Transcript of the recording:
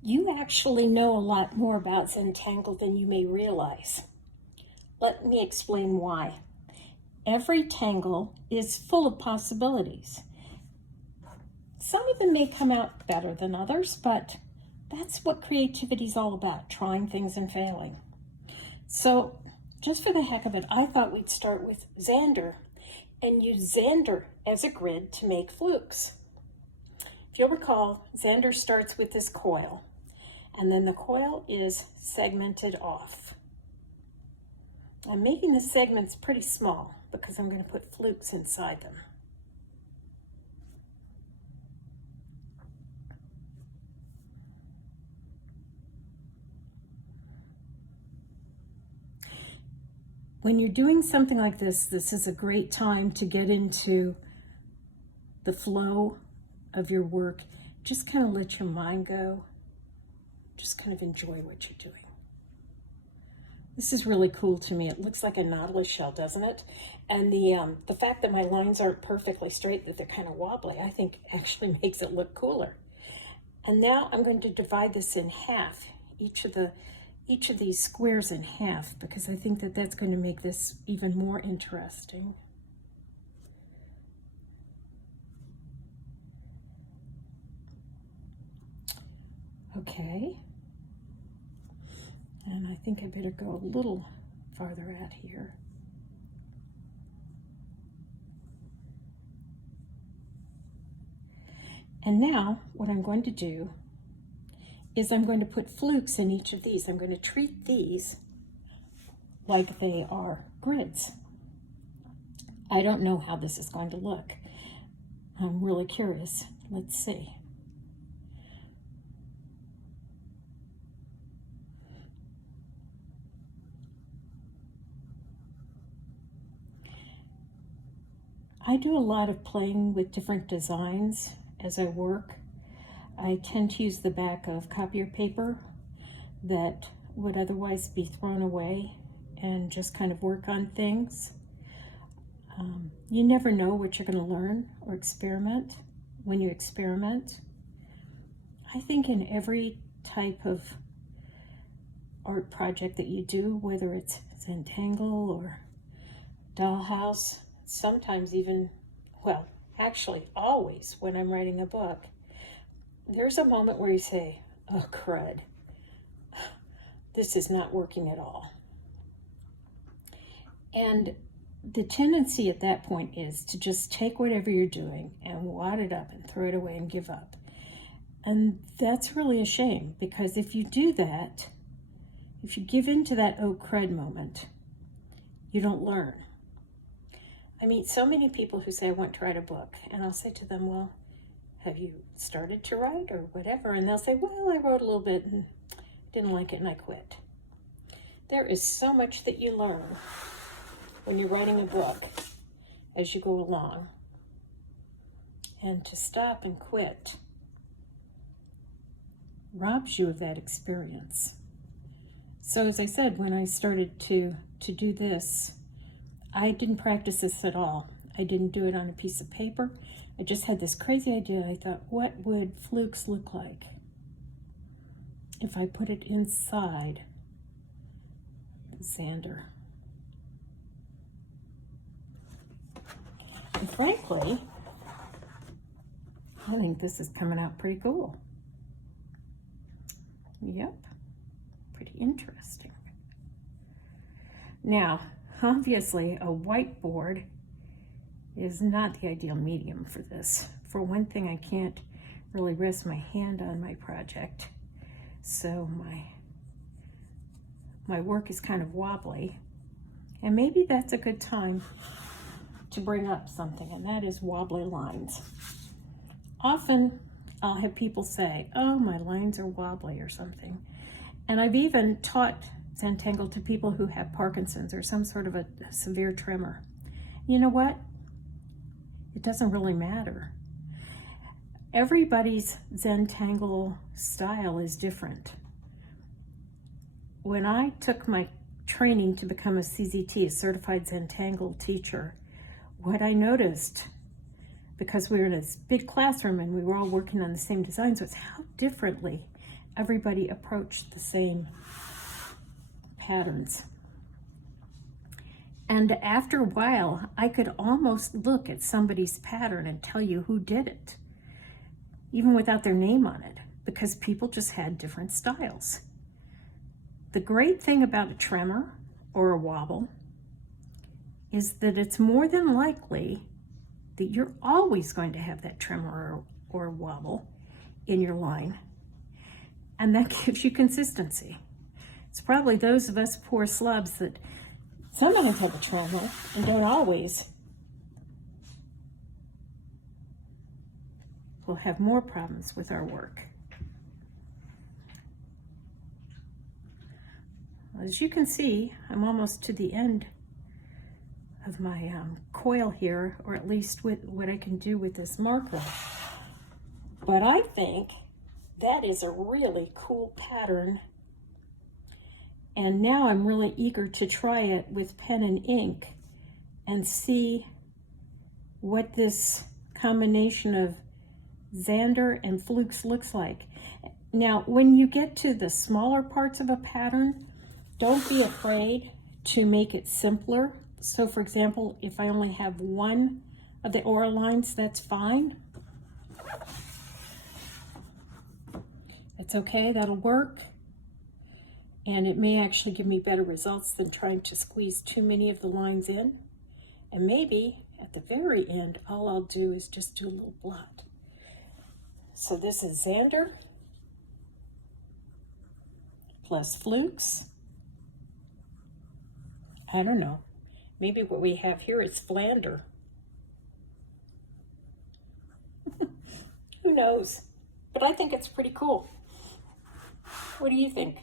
You actually know a lot more about Zentangle than you may realize. Let me explain why. Every tangle is full of possibilities. Some of them may come out better than others, but that's what creativity is all about, trying things and failing. So, just for the heck of it, I thought we'd start with Xander and use Xander as a grid to make flukes. If you'll recall, Xander starts with this coil, and then the coil is segmented off. I'm making the segments pretty small because I'm going to put flukes inside them. When you're doing something like this is a great time to get into the flow of your work. Just kind of let your mind go. Just kind of enjoy what you're doing. This is really cool to me. It looks like a nautilus shell, doesn't it? And the fact that my lines aren't perfectly straight, that they're kind of wobbly, I think actually makes it look cooler. And now I'm going to divide this in half, each of these squares in half, because I think that that's going to make this even more interesting. Okay. And I think I better go a little farther out here. And now what I'm going to do is I'm going to put flukes in each of these. I'm going to treat these like they are grids. I don't know how this is going to look. I'm really curious. Let's see. I do a lot of playing with different designs as I work. I tend to use the back of copier paper that would otherwise be thrown away and just kind of work on things. You never know what you're going to learn or experiment when you experiment. I think in every type of art project that you do, whether it's Zentangle or dollhouse, sometimes even, well, actually always when I'm writing a book, there's a moment where you say, oh crud, this is not working at all. And the tendency at that point is to just take whatever you're doing and wad it up and throw it away and give up. And that's really a shame, because if you do that, if you give in to that oh crud moment, you don't learn. I meet so many people who say, I want to write a book, and I'll say to them, well, have you started to write or whatever? And they'll say, well, I wrote a little bit and didn't like it and I quit. There is so much that you learn when you're writing a book as you go along. And to stop and quit robs you of that experience. So as I said, when I started to do this, I didn't practice this at all. I didn't do it on a piece of paper. I just had this crazy idea. I thought, what would flukes look like if I put it inside Xander? And frankly, I think this is coming out pretty cool. Yep, pretty interesting. Now, obviously, a whiteboard is not the ideal medium for this. For one thing, I can't really rest my hand on my project, so my work is kind of wobbly. And maybe that's a good time to bring up something, and that is wobbly lines. Often, I'll have people say, oh, my lines are wobbly or something. And I've even taught Zentangle to people who have Parkinson's or some sort of a severe tremor. You know what? It doesn't really matter. Everybody's Zentangle style is different. When I took my training to become a CZT, a certified Zentangle teacher, what I noticed, because we were in this big classroom and we were all working on the same designs, was how differently everybody approached the same patterns. And after a while, I could almost look at somebody's pattern and tell you who did it, even without their name on it, because people just had different styles. The great thing about a tremor or a wobble is that it's more than likely that you're always going to have that tremor or wobble in your line, and that gives you consistency. It's probably those of us poor slubs that sometimes have a tremor and don't always. We'll have more problems with our work. As you can see, I'm almost to the end of my coil here, or at least with what I can do with this marker. But I think that is a really cool pattern. And now I'm really eager to try it with pen and ink and see what this combination of Zander and Flukes looks like. Now, when you get to the smaller parts of a pattern, don't be afraid to make it simpler. So for example, if I only have one of the aura lines, that's fine. It's okay, that'll work. And it may actually give me better results than trying to squeeze too many of the lines in. And maybe at the very end, all I'll do is just do a little blot. So this is Xander plus Flukes. I don't know. Maybe what we have here is Flander. Who knows? But I think it's pretty cool. What do you think?